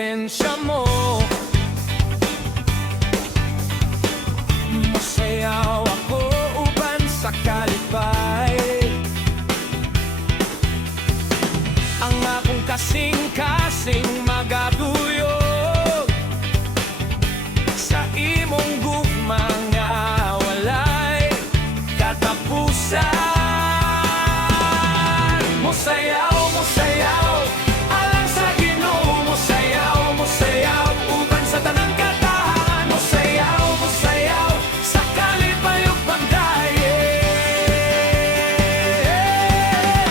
presensya mo. Masayaw ako uban sa kalipay. Ang akong kasing-kasing magaduyog sa imong gugma nga walay katapusan. Mosayaw, mosayaw, alang sa Ginoo. Mosayaw, mosayaw, uban sa tanang katahan. Mosayaw, mosayaw, sa kalipay ug pagdaye.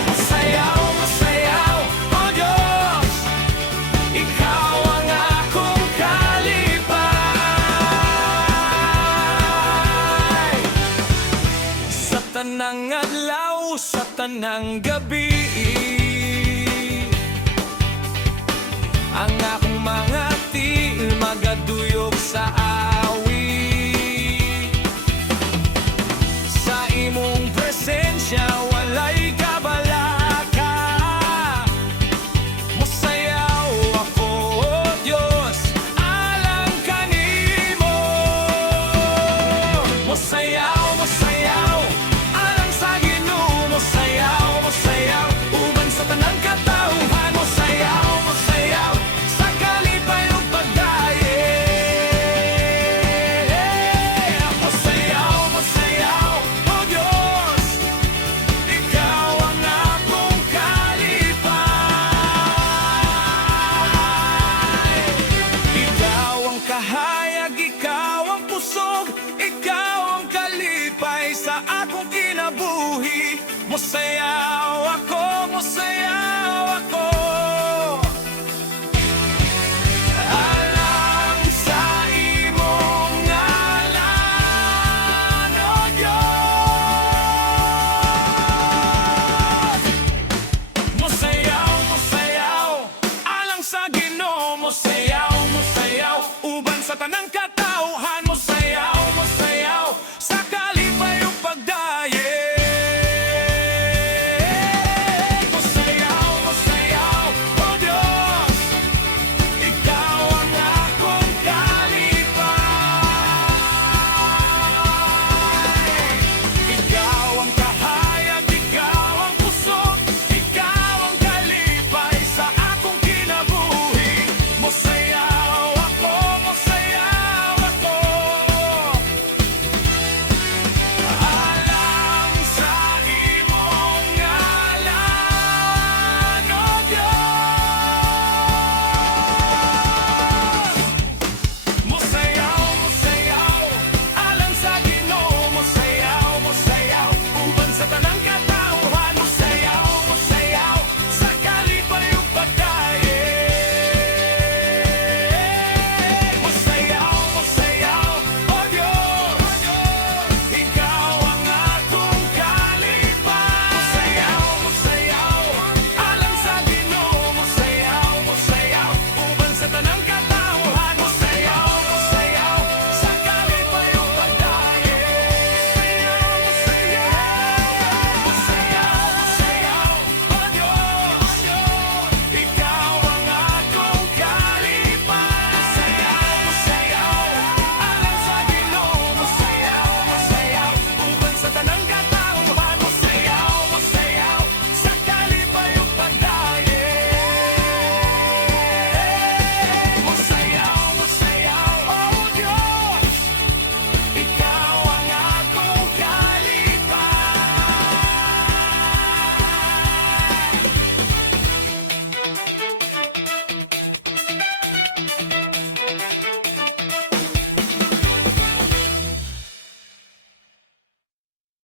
Mosayaw, mosayaw, O Diyos, Ikaw ang akong kalipay. Sa tanang adlaw, sa tanang gabi, ang akong mga tiil magaduyog sa awi. Sa imong presensya walay kabalaka. Mosayaw ako, O Diyos, alang kanimo. Mosayaw, mosayaw, alang sa Ginoo. Mosayaw, mosayaw, uban sa tanang katawhan. Mosayaw, mosayaw, sa kalipay ug pagdaye. Mosayaw, mosayaw, O Diyos, Ikaw ang akong kalipay. Ikaw ang kahayag, Ikaw ang pusog, Ikaw ang kalipay sa akong kinabuhi. Mosayaw.